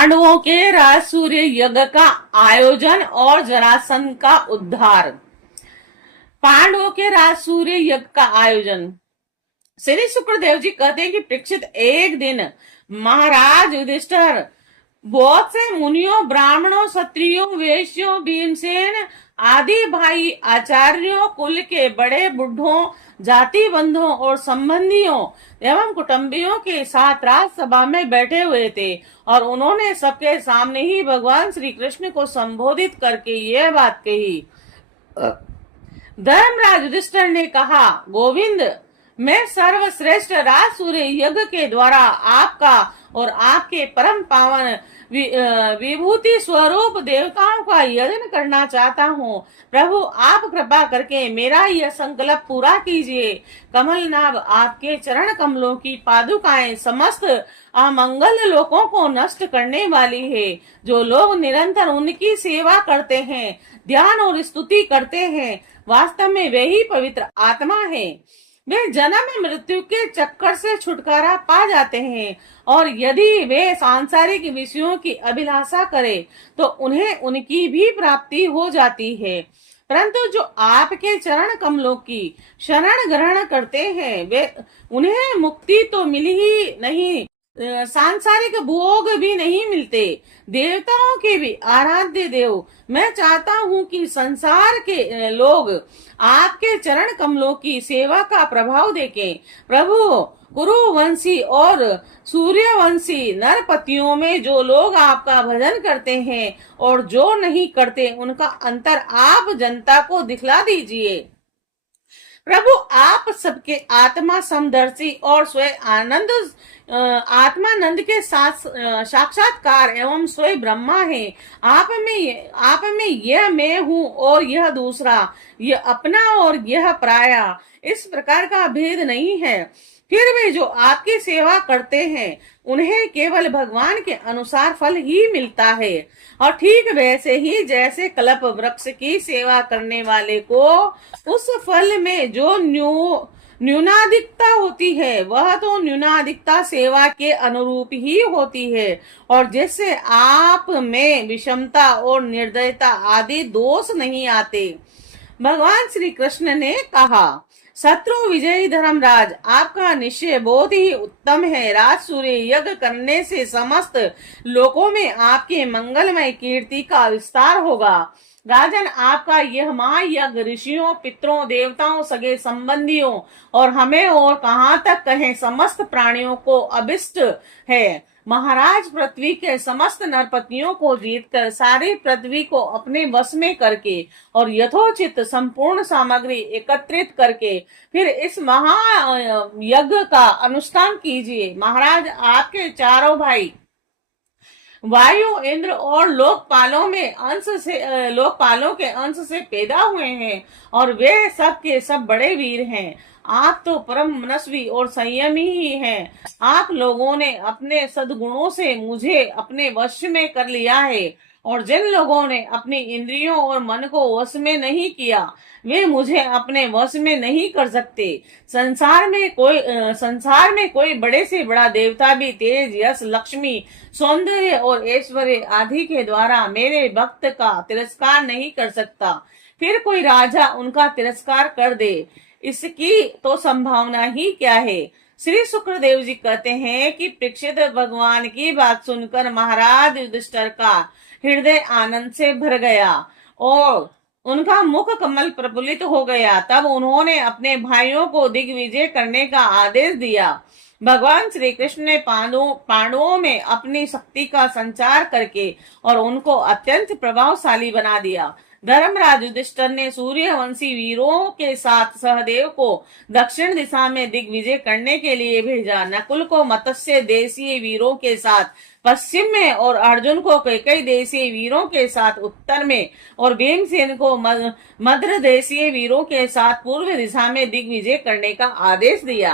पांडवों के राजसूय यज्ञ का आयोजन और जरासंध का उद्धार। पांडवों के राजसूय यज्ञ का आयोजन। श्री शुक्रदेव जी कहते हैं कि परीक्षित एक दिन महाराज युधिष्ठिर बहुत से मुनियों, ब्राह्मणों, क्षत्रियों, वैश्यों, भीमसेन आदि भाई आचार्यों, कुल के बड़े बुढ़ों, जाति बंधुओं और संबंधियों एवं कुटुंबियों के साथ राजसभा में बैठे हुए थे और उन्होंने सबके सामने ही भगवान श्री कृष्ण को संबोधित करके यह बात कही। धर्मराज युधिष्ठिर ने कहा, गोविंद, मैं सर्वश्रेष्ठ राजसूय यज्ञ के द्वारा आपका और आपके परम पावन विभूति स्वरूप देवताओं का यजन करना चाहता हूँ। प्रभु, आप कृपा करके मेरा यह संकल्प पूरा कीजिए। कमलनाभ, आपके चरण कमलों की पादुकाएं समस्त अमंगल लोगों को नष्ट करने वाली है। जो लोग निरंतर उनकी सेवा करते हैं, ध्यान और स्तुति करते हैं, वास्तव में वे ही पवित्र आत्मा है। वे जन्म मृत्यु के चक्कर से छुटकारा पा जाते हैं और यदि वे सांसारिक विषयों की अभिलाषा करें तो उन्हें उनकी भी प्राप्ति हो जाती है। परंतु जो आपके चरण कमलों की शरण ग्रहण करते हैं, वे उन्हें मुक्ति तो मिली ही नहीं, सांसारिक भोग भी नहीं मिलते। देवताओं के भी आराध्य देव, मैं चाहता हूँ कि संसार के लोग आपके चरण कमलों की सेवा का प्रभाव देखें। प्रभु, कुरुवंशी और सूर्यवंशी नरपतियों में जो लोग आपका भजन करते हैं और जो नहीं करते, उनका अंतर आप जनता को दिखला दीजिए। प्रभु, आप सबके आत्मा समदर्शी और स्वयं आनंद आत्मानंद के साथ साक्षात्कार एवं स्वयं ब्रह्मा है। आप में यह मैं हूँ और यह दूसरा, यह अपना और यह पराया, इस प्रकार का भेद नहीं है। फिर वे जो आपकी सेवा करते हैं उन्हें केवल भगवान के अनुसार फल ही मिलता है। और ठीक वैसे ही जैसे कल्प वृक्ष की सेवा करने वाले को उस फल में जो न्यूनाधिकता होती है, वह तो न्यूनाधिकता सेवा के अनुरूप ही होती है और जिससे आप में विषमता और निर्दयता आदि दोष नहीं आते। भगवान श्री कृष्ण ने कहा, शत्रु विजयी धर्मराज, आपका निश्चय बहुत ही उत्तम है। राजसूय यज्ञ करने से समस्त लोकों में आपके मंगलमय कीर्ति का विस्तार होगा। राजन, आपका यह महायज्ञ ऋषियों, पितरों, देवताओं, सगे संबंधियों और हमें और कहाँ तक कहें समस्त प्राणियों को अभिष्ट है। महाराज, पृथ्वी के समस्त नरपतियों को जीतकर सारी पृथ्वी को अपने वश में करके और यथोचित संपूर्ण सामग्री एकत्रित करके फिर इस महायज्ञ का अनुष्ठान कीजिए। महाराज, आपके चारों भाई वायु, इंद्र और लोकपालों के अंश से पैदा हुए हैं और वे सब के सब बड़े वीर हैं। आप तो परम मनस्वी और संयमी ही हैं। आप लोगों ने अपने सद्गुणों से मुझे अपने वश में कर लिया है और जिन लोगों ने अपनी इंद्रियों और मन को वश में नहीं किया, वे मुझे अपने वश में नहीं कर सकते। संसार में कोई बड़े से बड़ा देवता भी तेज, यश, लक्ष्मी, सौंदर्य और ऐश्वर्य आदि के द्वारा मेरे भक्त का तिरस्कार नहीं कर सकता। फिर कोई राजा उनका तिरस्कार कर दे, इसकी तो संभावना ही क्या है। श्री शुक्रदेव जी कहते हैं कि परीक्षित भगवान की बात सुनकर महाराज युधिष्ठिर का हृदय आनंद से भर गया और उनका मुख कमल प्रफुल्लित हो गया। तब उन्होंने अपने भाइयों को दिग्विजय करने का आदेश दिया। भगवान श्री कृष्ण ने पांडवों में अपनी शक्ति का संचार करके और उनको अत्यंत प्रभावशाली बना दिया। धर्मराज युधिष्ठिर ने सूर्यवंशी वीरों के साथ सहदेव को दक्षिण दिशा में दिग्विजय करने के लिए भेजा, नकुल को मत्स्य देशीय वीरों के साथ पश्चिम में और अर्जुन को कैकेयी देशीय वीरों के साथ उत्तर में और भीमसेन को मद्र देशीय वीरों के साथ पूर्व दिशा में दिग्विजय करने का आदेश दिया।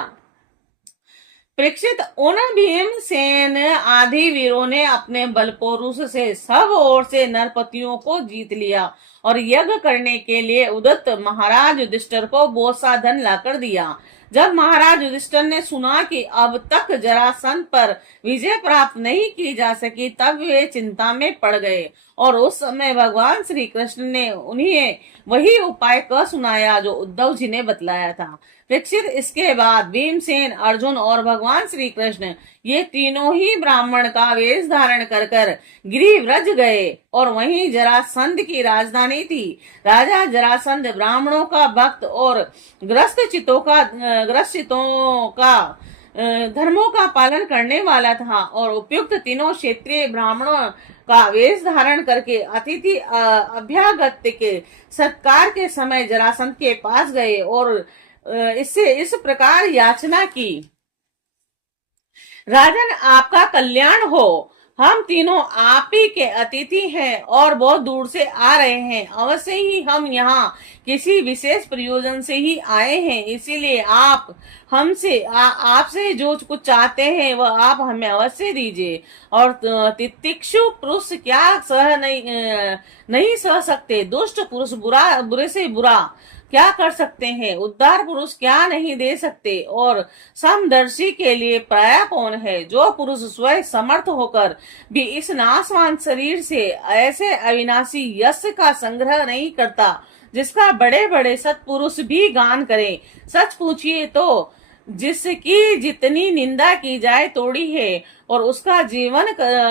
परीक्षित, उन भीमसेन आदि वीरों ने अपने बल पौरुष से सब ओर से नरपतियों को जीत लिया और यज्ञ करने के लिए उदत्त महाराज युधिष्ठिर को बहुत सा धन लाकर दिया। जब महाराज युधिष्ठिर ने सुना कि अब तक जरासंध पर विजय प्राप्त नहीं की जा सकी, तब वे चिंता में पड़ गए और उस समय भगवान श्री कृष्ण ने उन्हें वही उपाय कह सुनाया जो उद्धव जी ने बतलाया था। परीक्षित, इसके बाद भीमसेन, अर्जुन और भगवान श्री कृष्ण ये तीनों ही ब्राह्मण का वेश धारण कर कर गिरिव्रज गए और वहीं जरासंध की राजधानी थी। राजा जरासंध ब्राह्मणों का भक्त और ग्रस्त चितों का धर्मों का पालन करने वाला था और उपयुक्त तीनों क्षेत्रीय ब्राह्मणों का वेश धारण करके अतिथि अभ्यागत के सत्कार के समय जरासंध के पास गए और इससे इस प्रकार याचना की, राजन आपका कल्याण हो, हम तीनों आप ही के अतिथि हैं और बहुत दूर से आ रहे हैं। अवश्य ही हम यहाँ किसी विशेष प्रयोजन से ही आए हैं, इसीलिए आप हमसे आपसे जो कुछ चाहते हैं वह आप हमें अवश्य दीजिए। और तितिक्षु पुरुष क्या नहीं सह सकते, दुष्ट पुरुष बुरे से बुरा क्या कर सकते हैं, उद्धार पुरुष क्या नहीं दे सकते, और समदर्शी के लिए प्राय कौन है। जो पुरुष स्वयं समर्थ होकर भी इस नाशवान शरीर से ऐसे अविनाशी यश का संग्रह नहीं करता जिसका बड़े बड़े सत्पुरुष भी गान करें। सच पूछिए तो जिसकी जितनी निंदा की जाए थोड़ी है और उसका जीवन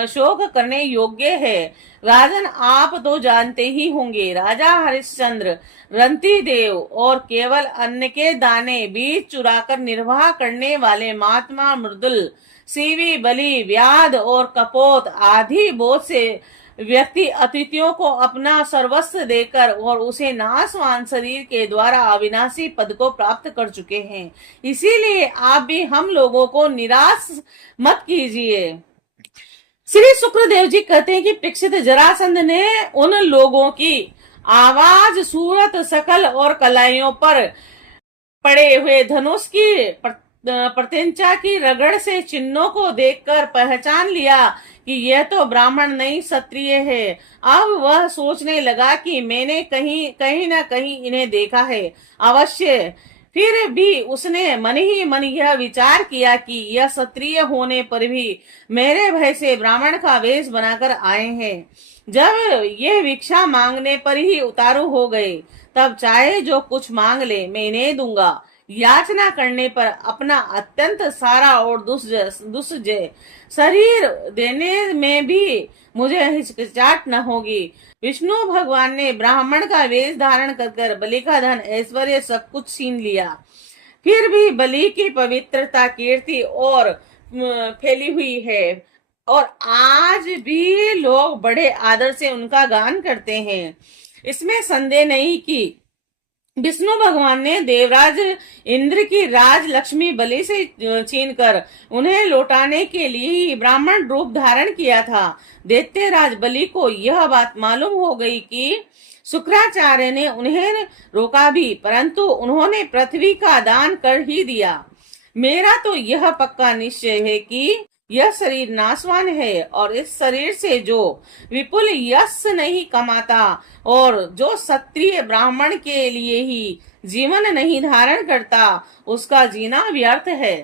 शोक करने योग्य है। राजन, आप तो जानते ही होंगे, राजा हरिश्चंद्र, रंती देव और केवल अन्न के दाने बीज चुराकर निर्वाह करने वाले महात्मा मृदुल, सीवी, बलि, व्याध और कपोत आदि बहुत से व्यक्ति अतिथियों को अपना सर्वस्व देकर और उसे नाशवान शरीर के द्वारा अविनाशी पद को प्राप्त कर चुके हैं। इसीलिए आप भी हम लोगों को निराश मत कीजिए। श्री शुक्रदेव जी कहते हैं कि परीक्षित, जरासंध ने उन लोगों की आवाज, सूरत, शकल और कलाइयों पर पड़े हुए धनुष की प्रत्यंचा की रगड़ से चिन्हों को देखकर पहचान लिया कि यह तो ब्राह्मण नहीं क्षत्रिय है। अब वह सोचने लगा कि मैंने कहीं न कहीं इन्हें देखा है अवश्य। फिर भी उसने मन ही मन यह विचार किया कि यह क्षत्रिय होने पर भी मेरे भय से ब्राह्मण का वेश बनाकर आए हैं। जब ये भिक्षा मांगने पर ही उतारू हो गए, तब चाहे जो कुछ मांग ले मैं इन्हें दूंगा। याचना करने पर अपना अत्यंत सारा और दुस्जय शरीर देने में भी मुझे हिचकिचाहट न होगी। विष्णु भगवान ने ब्राह्मण का वेश धारण कर बलि का धन, ऐश्वर्य सब कुछ छीन लिया। फिर भी बलि की पवित्रता, कीर्ति और फैली हुई है और आज भी लोग बड़े आदर से उनका गान करते हैं। इसमें संदेह नहीं कि विष्णु भगवान ने देवराज इंद्र की राज लक्ष्मी बलि से छीनकर उन्हें लौटाने के लिए ब्राह्मण रूप धारण किया था। दैत्यराज बलि को यह बात मालूम हो गई कि शुक्राचार्य ने उन्हें रोका भी, परंतु उन्होंने पृथ्वी का दान कर ही दिया। मेरा तो यह पक्का निश्चय है कि यह शरीर नाशवान है और इस शरीर से जो विपुल यश नहीं कमाता और जो क्षत्रिय ब्राह्मण के लिए ही जीवन नहीं धारण करता, उसका जीना व्यर्थ है।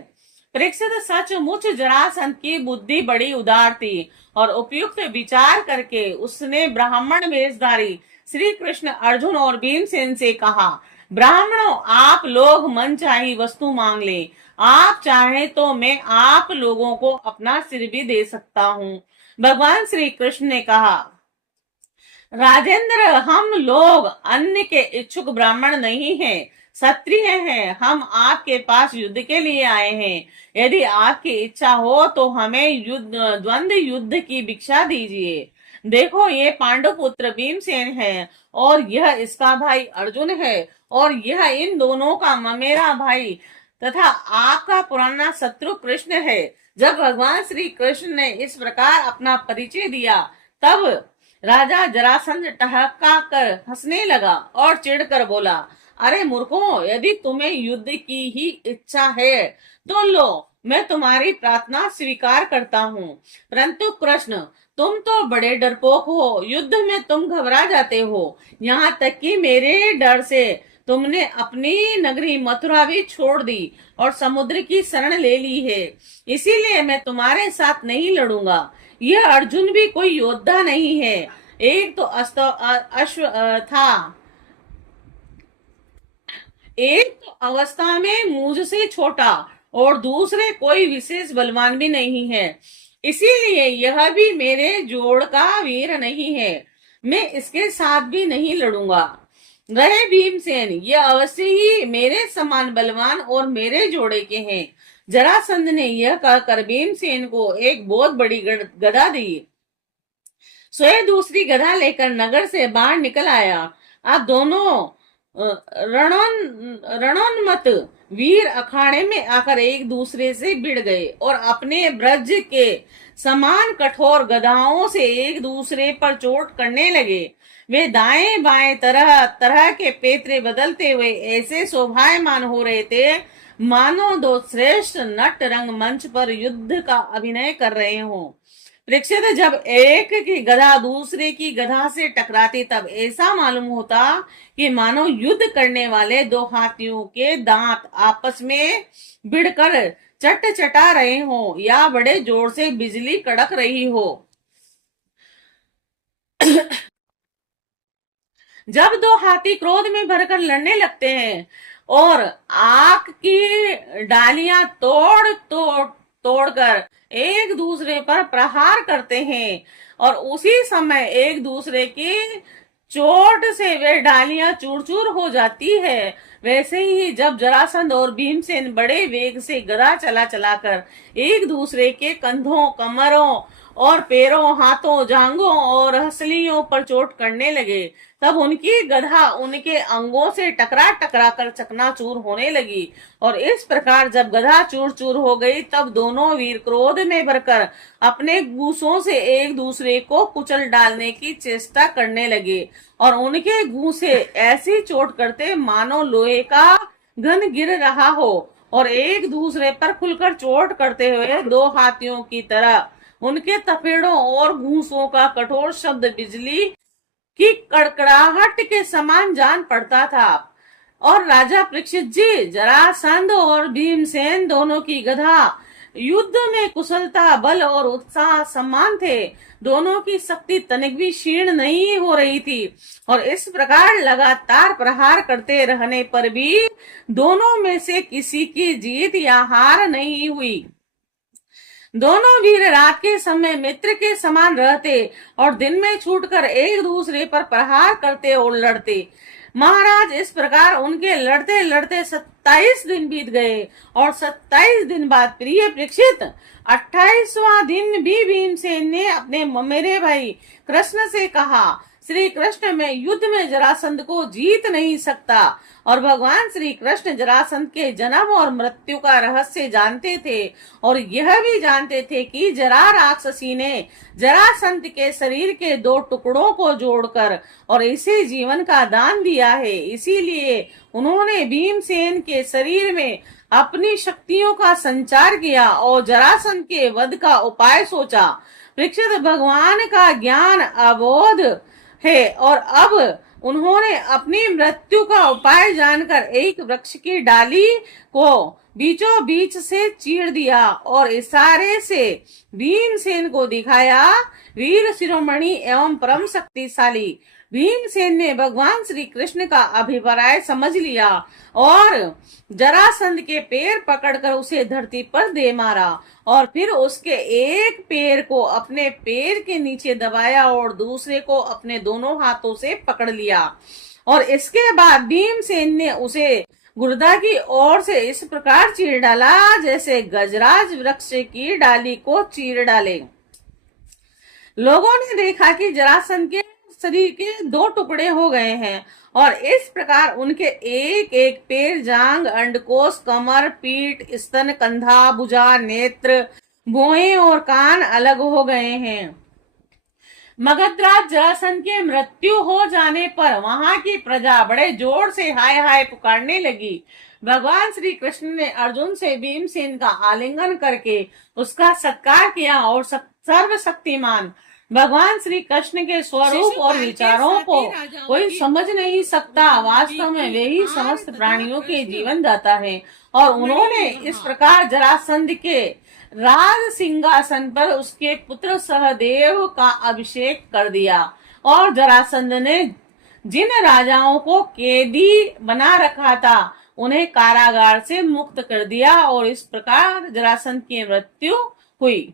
परीक्षित, सचमुच जरासंध की बुद्धि बड़ी उदार थी और उपयुक्त विचार करके उसने ब्राह्मण वेशधारी श्री कृष्ण, अर्जुन और भीमसेन से कहा, ब्राह्मणों, आप लोग मनचाही वस्तु मांग ले। आप चाहे तो मैं आप लोगों को अपना सिर भी दे सकता हूँ। भगवान श्री कृष्ण ने कहा, राजेंद्र, हम लोग अन्न के इच्छुक ब्राह्मण नहीं हैं, क्षत्रिय हैं। हम आपके पास युद्ध के लिए आए हैं। यदि आपकी इच्छा हो तो हमें द्वंद्व युद्ध की भिक्षा दीजिए। देखो, ये पांडु पुत्र भीमसेन है और यह इसका भाई अर्जुन है और यह इन दोनों का ममेरा भाई तथा आपका पुराना शत्रु कृष्ण है। जब भगवान श्री कृष्ण ने इस प्रकार अपना परिचय दिया, तब राजा जरासंध ठहाका कर हंसने लगा और चिढ़कर बोला, अरे मूर्खों, यदि तुम्हें युद्ध की ही इच्छा है तो लो, मैं तुम्हारी प्रार्थना स्वीकार करता हूँ। परंतु कृष्ण, तुम तो बड़े डरपोक हो, युद्ध में तुम घबरा जाते हो, यहाँ तक कि मेरे डर से तुमने अपनी नगरी मथुरा भी छोड़ दी और समुद्र की शरण ले ली है, इसीलिए मैं तुम्हारे साथ नहीं लड़ूंगा। यह अर्जुन भी कोई योद्धा नहीं है, एक तो अश्व था, एक तो अवस्था में मुझसे छोटा और दूसरे कोई विशेष बलवान भी नहीं है, इसीलिए यह भी मेरे जोड़ का वीर नहीं है, मैं इसके साथ भी नहीं लड़ूंगा। रहे भीमसेन, ये अवश्य ही मेरे समान बलवान और मेरे जोड़े के हैं। जरासंध ने यह कहकर भीमसेन को एक बहुत बड़ी गदा दी। स्वयं दूसरी गदा लेकर नगर से बाहर निकल आया। अब दोनों रणोन्मत्त वीर अखाड़े में आकर एक दूसरे से भिड़ गए और अपने ब्रज के समान कठोर गदाओं से एक दूसरे पर चोट करने लगे। वे दाएं बाएं तरह तरह के पेतरे बदलते हुए ऐसे शोभायमान हो रहे थे मानो दो श्रेष्ठ नट रंग मंच पर युद्ध का अभिनय कर रहे हों। परीक्षित, जब एक की गधा दूसरे की गधा से टकराती तब ऐसा मालूम होता कि मानो युद्ध करने वाले दो हाथियों के दांत आपस में भिड़कर चट चटा रहे हो या बड़े जोर से बिजली कड़क रही हो। जब दो हाथी क्रोध में भरकर लड़ने लगते हैं और आग की डालियां तोड़कर एक दूसरे पर प्रहार करते हैं और उसी समय एक दूसरे की चोट से वे डालियां चूर चूर हो जाती है, वैसे ही जब जरासंध और भीमसेन बड़े वेग से गदा चला चलाकर एक दूसरे के कंधों, कमरों और पैरों, हाथों, जांघों और हंसलियों पर चोट करने लगे, तब उनकी गधा उनके अंगों से टकरा टकरा कर चकनाचूर होने लगी। और इस प्रकार जब गधा चूर चूर हो गई तब दोनों वीर क्रोध में भरकर अपने गूंसों से एक दूसरे को कुचल डालने की चेष्टा करने लगे और उनके गूंसे ऐसी चोट करते मानो लोहे का घन गिर रहा हो और एक दूसरे पर खुलकर चोट करते हुए दो हाथियों की तरह उनके तपेड़ों और घूंसों का कठोर शब्द बिजली की कड़कड़ाहट के समान जान पड़ता था। और राजा परीक्षित जी, जरासंध और भीमसेन दोनों की गधा युद्ध में कुशलता, बल और उत्साह समान थे। दोनों की शक्ति तनिक भी क्षीण नहीं हो रही थी और इस प्रकार लगातार प्रहार करते रहने पर भी दोनों में से किसी की जीत या हार नहीं हुई। दोनों वीर रात के समय मित्र के समान रहते और दिन में छूटकर एक दूसरे पर प्रहार करते और लड़ते। महाराज, इस प्रकार उनके लड़ते लड़ते 27 दिन बीत गए और 27 दिन बाद प्रिय परीक्षित 28वां दिन भी भीमसेन ने अपने ममेरे भाई कृष्ण से कहा, श्री कृष्ण, मैं युद्ध में जरासंध को जीत नहीं सकता। और भगवान श्री कृष्ण जरासंध के जन्म और मृत्यु का रहस्य जानते थे और यह भी जानते थे कि जरा राक्षसी ने जरासंध के शरीर के 2 टुकड़ों को जोड़कर और इसे जीवन का दान दिया है, इसीलिए उन्होंने भीमसेन के शरीर में अपनी शक्तियों का संचार किया और जरासंध के वध का उपाय सोचा। परीक्षित, भगवान का ज्ञान अबोध है और अब उन्होंने अपनी मृत्यु का उपाय जानकर एक वृक्ष की डाली को बीचों बीच से चीर दिया और इशारे से भीमसेन को दिखाया। वीर शिरोमणि एवं परम शक्तिशाली भीमसेन ने भगवान श्री कृष्ण का अभिप्राय समझ लिया और जरासंध के पैर पकड़कर उसे धरती पर दे मारा और फिर उसके एक पैर को अपने पैर के नीचे दबाया और दूसरे को अपने दोनों हाथों से पकड़ लिया और इसके बाद भीमसेन ने उसे गुर्दा की ओर से इस प्रकार चीर डाला जैसे गजराज वृक्ष की डाली को चीर डाले। लोगों ने देखा कि जरासंध के शरीर के 2 टुकड़े हो गए हैं और इस प्रकार उनके एक एक पैर, जांग, अंडकोश, कमर, पीठ, स्तन, कंधा, भुजा, नेत्र, भुएं और कान अलग हो गए हैं। मगधराज जरासंध के मृत्यु हो जाने पर वहां की प्रजा बड़े जोर से हाय हाय पुकारने लगी। भगवान श्री कृष्ण ने अर्जुन से भीमसेन का आलिंगन करके उसका सत्कार किया और सर्वशक्तिमान भगवान श्री कृष्ण के स्वरूप और विचारों को कोई समझ नहीं सकता। वास्तव में वे ही समस्त प्राणियों के जीवन दाता है और उन्होंने इस प्रकार जरासंध के राज सिंहासन पर उसके पुत्र सहदेव का अभिषेक कर दिया और जरासंध ने जिन राजाओं को कैदी बना रखा था उन्हें कारागार से मुक्त कर दिया और इस प्रकार जरासंध की मृत्यु हुई।